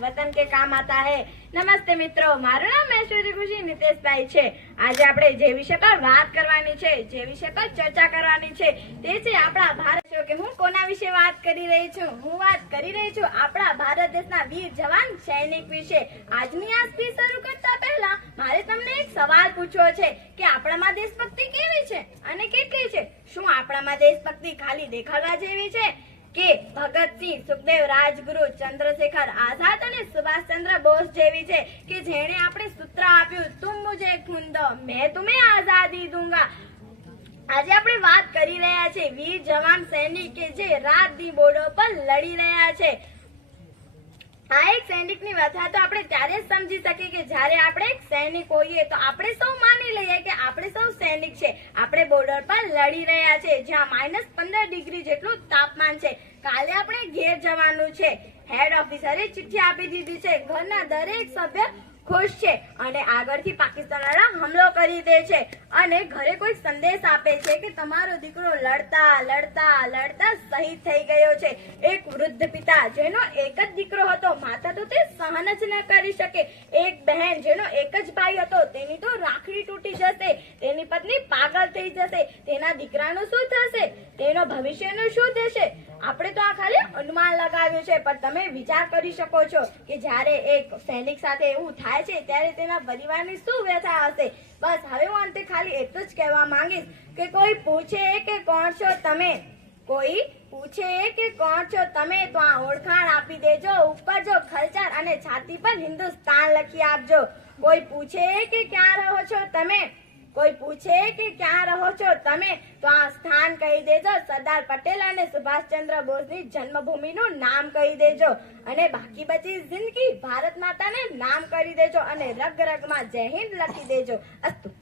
वतन के काम आता है। નમસ્તે મિત્રો, મારું નામ મહેશ્વરી ખુશી નિતેશભાઈ છે। આજે આપણે જે વિષય પર વાત કરવાની છે, જે વિષય પર ચર્ચા કરવાની છે તે છે આપણા ભારત। કે હું કોના વિશે વાત કરી રહી છું? હું વાત કરી રહી છું આપણા ભારત દેશના વીર જવાન સૈનિક વિશે। આજની આ સ્પીચ શરૂ કરતા પહેલા મારે તમને એક સવાલ પૂછવો છે કે આપણામાં દેશભક્તિ કેવી છે અને કેટલી છે? શું આપણામાં દેશભક્તિ ખાલી દેખાડવા જેવી છે કે ભગતસિંહ, સુખદેવ, રાજગુરુ, ચંદ્રશેખર આઝાદ અને સુભાષચંદ્ર બોઝ જેવી છે કે જેણે આપણે સૂત્ર આપ્યું, તુમ મુझे खून दो मैं तुम्हें आजादी दूंगा। આજે આપણે વાત કરી રહ્યા છે વીર જવાન સૈનિક કે જે રાત દી બોર્ડર પર લડી રહ્યા છે। આ એક સૈનિકની વ્યથા તો આપણે ત્યારે જ સમજી શકીએ કે જ્યારે આપણે એક સૈનિક હોઈએ તો આપણે સૌ માની લઈએ કે આપણે સૌ સૈનિક છે। આપણે બોર્ડર પર લડી રહ્યા છે જ્યાં -15 ડિગ્રી જેટલું તાપમાન છે। કાલે આપણે ઘેર જવાનું છે। હેડ ઓફિસરે ચિઠ્ઠી આપી દીધી છે। ઘરના દરેક સભ્ય ખુશ છે અને આગળથી પાકિસ્તાનવાળા હુમલો કરી દે છે અને ઘરે કોઈ સંદેશ આપે છે કે તમારો દીકરો લડતા લડતા લડતા શહીદ થઈ ગયો છે। એક વૃદ્ધ પિતા જેનો એક જ દીકરો હતો, માતા તો તે સહન જ ન કરી શકે। એક બહેન જેનો એક જ ભાઈ હતો, તેની તો રાખડી તૂટી જશે, તેની પત્ની પાગલ થઈ જશે, તેના દીકરાનું શું થશે, તેનો ભવિષ્યનું શું થશે? આપણે તો આ ખાલી અનુમાન લગાવ્યું છે, પણ તમે વિચાર કરી શકો છો કે જ્યારે એક સૈનિક સાથે એવું થાય છે ત્યારે તેના પરિવારની શું વ્યથા હશે। બસ હવે હું અંતે ખાલી એટલું જ કહેવા માંગીશ કે કોઈ પૂછે કે કોણ છો તમે, કોઈ પૂછે કે કોણ છો તમે તો આ ઓળખાણ આપી દેજો। ઉપર જો ખલચાર અને છાતી પર હિન્દુસ્તાન લખી આપજો। કોઈ પૂછે કે ક્યાં રહો છો તમે, કોઈ પૂછે કે ક્યાં રહો છો તમે તો આ સ્થાન કહી દેજો। સરદાર પટેલ અને સુભાષચંદ્ર બોઝની જન્મભૂમિનું નામ કહી દેજો અને બાકી બચી જિંદગી ભારત માતાને નામ કરી દેજો અને રગ રગમાં જય હિન્દ લખી દેજો। અસ્તુ।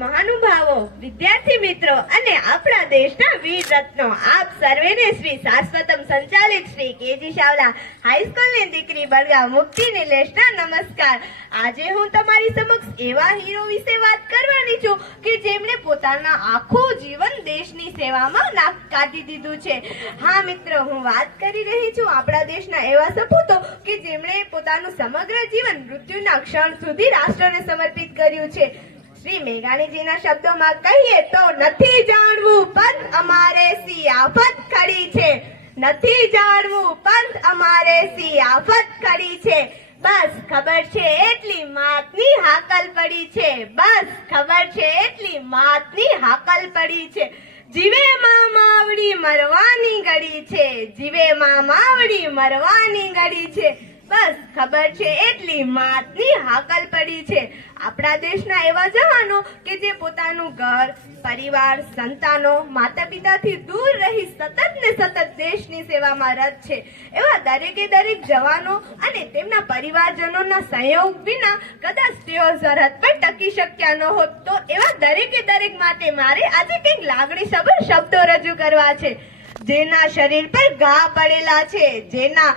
મહાનુભાવો, વિદ્યાર્થી મિત્રો અને આપણા દેશના વીર રત્નો, આપ સર્વેને શ્રી શાશ્વતમ સંચાલિત શ્રી કેજી શાવલા હાઈસ્કૂલની દીકરી બળગામ મુક્તિ નિલેશના નમસ્કાર। આજે હું તમારી સમક્ષ એવા હીરો વિશે વાત કરવાની છું કે જેમણે પોતાના આખું જીવન દેશની સેવામાં કાઢી દીધું છે। હા મિત્રો, હું વાત કરી રહી છું આપણા દેશના એવા સપૂતો કે જેમણે પોતાનું સમગ્ર જીવન મૃત્યુના ક્ષણ સુધી રાષ્ટ્રને સમર્પિત કર્યું છે। શ્રી મેઘાણીજીના શબ્દોમાં કહીએ તો નથી જાણવું પંથ અમારે સી આફત ખડી છે, નથી જાણવું પંથ અમારે સી આફત ખડી છે। બસ ખબર છે એટલી માતની હાકલ પડી છે, બસ ખબર છે એટલી માતની હાકલ પડી છે। જીવે માં માવડી મરવાની ઘડી છે, જીવે માં માવડી મરવાની ઘડી છે। બસ ખબર છે એટલી માતની હાકલ પડી છે। આપણા દેશના એવા જવાનો કે જે પોતાનું ઘર, પરિવાર, સંતાનો, માતા પિતાથી દૂર રહી સતત ને સતત દેશની સેવામાં રત છે। એવા દરેકે દરેક જવાનો અને તેમના પરિવારજનોના સહયોગ વિના કદાચ તેઓ સરહદ પર ટકી શક્યા ન હોત। તો એવા દરેકે દરેક માટે મારે આજે કંઈક લાગણીસભર શબ્દો રજૂ કરવા છે। જેના શરીર પર ઘા પડેલા છે, જેના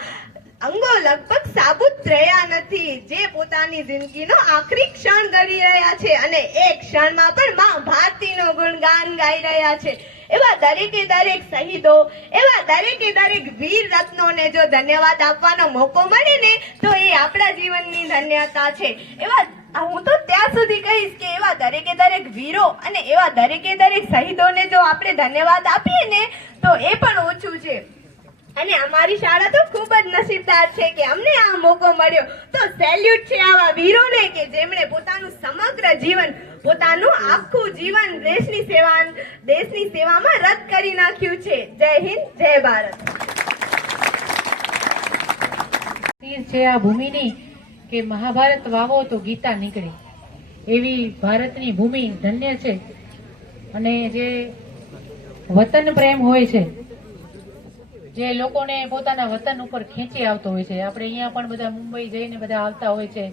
અંગો લગભગ સાબુત રહ્યા નથી, જે પોતાની જિંદગીનો આખરી ક્ષણ ગળી રહ્યા છે અને એક ક્ષણમાં પણ માં ભારતીનું ગુણગાન ગાઈ રહ્યા છે। એવા દરેકે દરેક શહીદો, એવા દરેકે દરેક વીર રત્નોને જો ધન્યવાદ આપવાનો મોકો મળે ને તો એ આપણા જીવનની ધન્યતા છે। એવા હું તો ત્યાં સુધી કહીશ કે એવા દરેકે દરેક વીરો અને એવા દરેકે દરેક શહીદોને જો આપણે ધન્યવાદ આપીએ ને તો એ પણ ઓછું છે। અને અમારી શાળા તો ખૂબ જ નસીબદાર છે કે અમને આ મોકો મળ્યો। તો સેલ્યુટ છે આવા વીરોને કે જેમણે પોતાનું સમગ્ર જીવન, પોતાનું આખું જીવન દેશની સેવામાં રદ કરી નાખ્યું છે। જય હિન્દ, જય ભારત। છે આ ભૂમિની કે મહાભારત વાવો તો ગીતા નીકળે, એવી ભારતની ભૂમિ ધન્ય છે। અને જે વતન પ્રેમ હોય છે, જે લોકોને પોતાના વતન ઉપર ખેંચી આવતો હોય છે। આપણે અહીંયા પણ બધા મુંબઈ જઈને બધા આવતા હોય છે।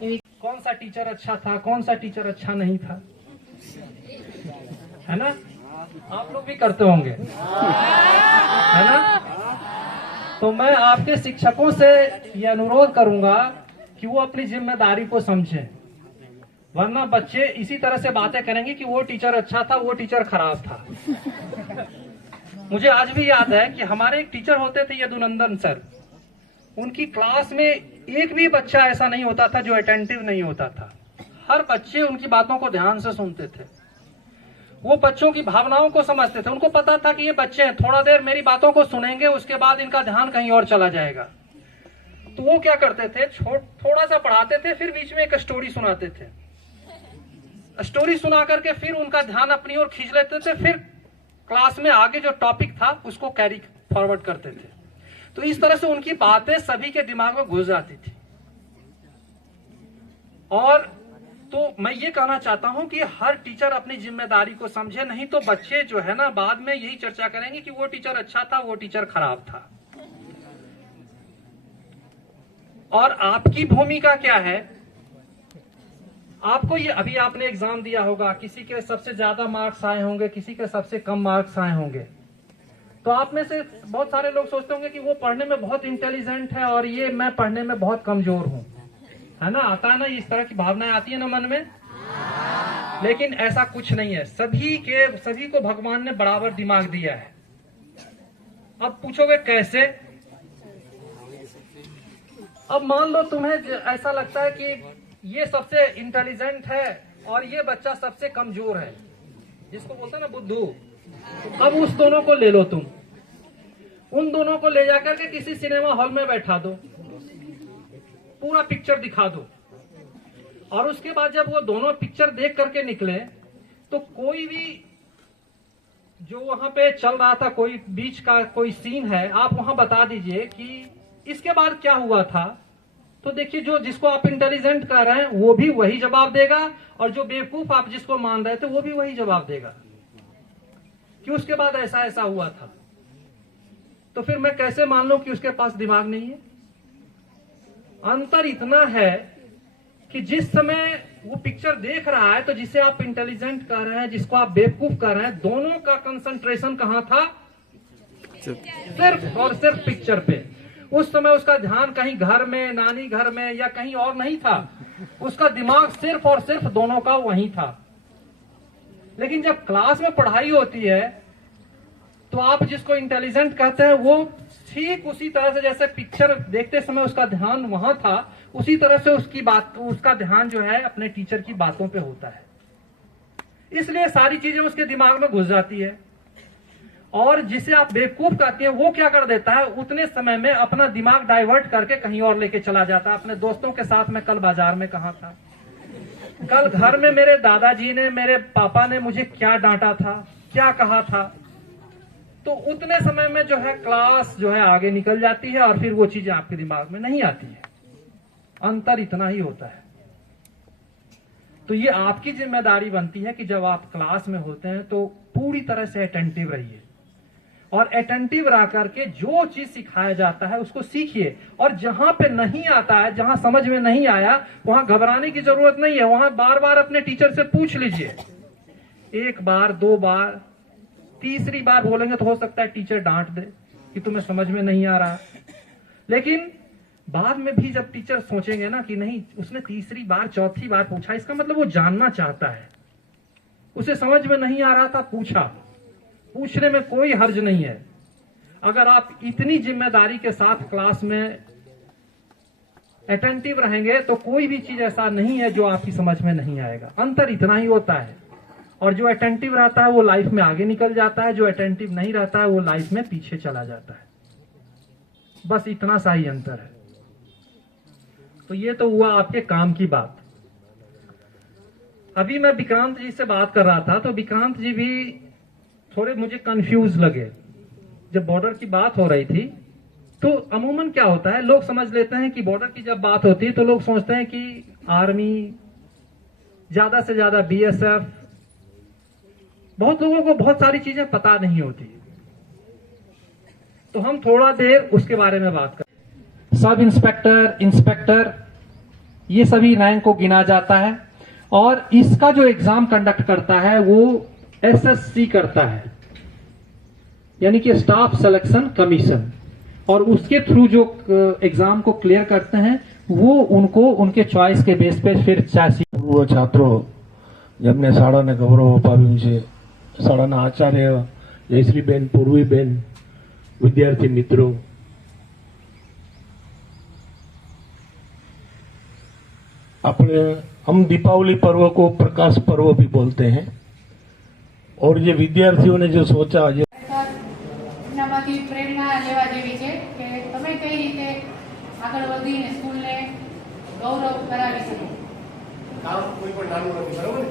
એવી कौन सा टीचर अच्छा था, कौन सा टीचर अच्छा नहीं था, है ना? आप लोग भी करते होंगे, है ना? तो मैं आपके शिक्षकों से ये अनुरोध करूंगा कि वो अपनी जिम्मेदारी को समझें, वरना बच्चे इसी तरह से बातें करेंगे कि वो टीचर अच्छा था, वो टीचर खराब था। मुझे आज भी याद है कि हमारे एक टीचर होते थे यदुनंदन सर। उनकी क्लास में एक भी बच्चा ऐसा नहीं होता था जो अटेंटिव नहीं होता था। हर बच्चे उनकी बातों को ध्यान से सुनते थे। वो बच्चों की भावनाओं को समझते थे। उनको पता था कि ये बच्चे हैं, थोड़ा देर मेरी बातों को सुनेंगे, उसके बाद इनका ध्यान कहीं और चला जाएगा। तो वो क्या करते थे, थोड़ा सा पढ़ाते थे, फिर बीच में एक स्टोरी सुनाते थे। स्टोरी सुना करके फिर उनका ध्यान अपनी ओर खींच लेते थे, फिर क्लास में आगे जो टॉपिक था उसको कैरी फॉरवर्ड करते थे। तो इस तरह से उनकी बातें सभी के दिमाग में घुस जाती थी। और तो मैं ये कहना चाहता हूं कि हर टीचर अपनी जिम्मेदारी को समझे, नहीं तो बच्चे जो है ना बाद में यही चर्चा करेंगे कि वो टीचर अच्छा था, वो टीचर खराब था। और आपकी भूमिका क्या है? आपको ये, अभी आपने एग्जाम दिया होगा, किसी के सबसे ज्यादा मार्क्स आए होंगे, किसी के सबसे कम मार्क्स आए होंगे। तो आप में से बहुत सारे लोग सोचते होंगे कि वो पढ़ने में बहुत इंटेलिजेंट है और ये मैं पढ़ने में बहुत कमजोर हूं, है ना? आता है ना, इस तरह की भावनाएं आती है ना मन में। लेकिन ऐसा कुछ नहीं है। सभी को भगवान ने बराबर दिमाग दिया है। अब पूछोगे कैसे? अब मान लो तुम्हें ऐसा लगता है कि ये सबसे इंटेलिजेंट है और ये बच्चा सबसे कमजोर है, जिसको बोलते हैं ना बुद्धू। अब उस दोनों को ले लो तुम, उन दोनों को ले जाकर के किसी सिनेमा हॉल में बैठा दो, पूरा पिक्चर दिखा दो, और उसके बाद जब वो दोनों पिक्चर देख करके निकले तो कोई भी जो वहां पे चल रहा था, कोई बीच का कोई सीन है, आप वहां बता दीजिए कि इसके बाद क्या हुआ था। तो देखिए, जो जिसको आप इंटेलिजेंट कह रहे हैं वो भी वही जवाब देगा, और जो बेवकूफ आप जिसको मान रहे थे वो भी वही जवाब देगा कि उसके बाद ऐसा ऐसा हुआ था। तो फिर मैं कैसे मान लूं कि उसके पास दिमाग नहीं है? अंतर इतना है कि जिस समय वो पिक्चर देख रहा है, तो जिसे आप इंटेलिजेंट कह रहे हैं, जिसको आप बेवकूफ कह रहे हैं, दोनों का कंसंट्रेशन कहां था? सिर्फ और सिर्फ पिक्चर पे। उस समय उसका ध्यान कहीं घर में, नानी घर में या कहीं और नहीं था। उसका दिमाग सिर्फ और सिर्फ दोनों का वहीं था। लेकिन जब क्लास में पढ़ाई होती है तो आप जिसको इंटेलिजेंट कहते हैं वो ठीक उसी तरह से, जैसे पिक्चर देखते समय उसका ध्यान वहां था, उसी तरह से उसका ध्यान जो है अपने टीचर की बातों पे होता है। इसलिए सारी चीजें उसके दिमाग में घुस जाती है। और जिसे आप बेवकूफ कहते हैं वो क्या कर देता है, उतने समय में अपना दिमाग डाइवर्ट करके कहीं और लेके चला जाता है। अपने दोस्तों के साथ में कल बाजार में कहा था, कल घर में मेरे दादाजी ने, मेरे पापा ने मुझे क्या डांटा था, क्या कहा था। तो उतने समय में जो है क्लास जो है आगे निकल जाती है और फिर वो चीजें आपके दिमाग में नहीं आती है। अंतर इतना ही होता है। तो ये आपकी जिम्मेदारी बनती है कि जब आप क्लास में होते हैं तो पूरी तरह से अटेंटिव रहिए, और अटेंटिव रह करके जो चीज सिखाया जाता है उसको सीखिए। और जहां पे नहीं आता है, जहां समझ में नहीं आया, वहां घबराने की जरूरत नहीं है। वहां बार बार अपने टीचर से पूछ लीजिए। एक बार, दो बार, तीसरी बार बोलेंगे तो हो सकता है टीचर डांट दे कि तुम्हें समझ में नहीं आ रहा। लेकिन बाद में भी जब टीचर सोचेंगे ना कि नहीं, उसने तीसरी बार, चौथी बार पूछा, इसका मतलब वो जानना चाहता है, उसे समझ में नहीं आ रहा था, पूछा। पूछने में कोई हर्ज नहीं है। अगर आप इतनी जिम्मेदारी के साथ क्लास में अटेंटिव रहेंगे तो कोई भी चीज ऐसा नहीं है जो आपकी समझ में नहीं आएगा। अंतर इतना ही होता है। और जो अटेंटिव रहता है वो लाइफ में आगे निकल जाता है, जो अटेंटिव नहीं रहता है वो लाइफ में पीछे चला जाता है। बस इतना सा ही अंतर है। तो ये तो हुआ आपके काम की बात। अभी मैं विक्रांत जी से बात कर रहा था तो विक्रांत जी भी थोड़े मुझे कंफ्यूज लगे। जब बॉर्डर की बात हो रही थी तो अमूमन क्या होता है, लोग समझ लेते हैं कि बॉर्डर की जब बात होती है तो लोग सोचते हैं कि आर्मी, ज्यादा से ज्यादा बीएसएफ। बहुत लोगों को बहुत सारी चीजें पता नहीं होती। तो हम थोड़ा देर उसके बारे में बात करें। सब इंस्पेक्टर, इंस्पेक्टर, ये सभी रैंक को गिना जाता है और इसका जो एग्जाम कंडक्ट करता है वो एसएससी करता है, यानी कि स्टाफ सिलेक्शन कमीशन। और उसके थ्रू जो एग्जाम को क्लियर करते हैं वो उनको उनके चॉइस के बेस पे फिर પૂર્વ છાત્રો જેમને શાળાને ગૌરવ અપાવ્યું છે, શાળાના આચાર્ય જયશ્રીબેન, પૂર્વીબેન, विद्यार्थी मित्रों, अपने हम दीपावली पर्व को प्रकाश पर्व भी बोलते हैं और ये विद्यार्थियों ने जो सोचा ये એનામાંથી પ્રેરણા લેવા જેવી છે કે તમે કઈ રીતે આગળ વધીને સ્કૂલને ગૌરવ કરાવી શકો. કામ કોઈ પણ નાનું નથી, બરાબર ને?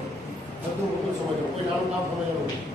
બધું સમજવું, કોઈ નાનું કામ સમજવાનું.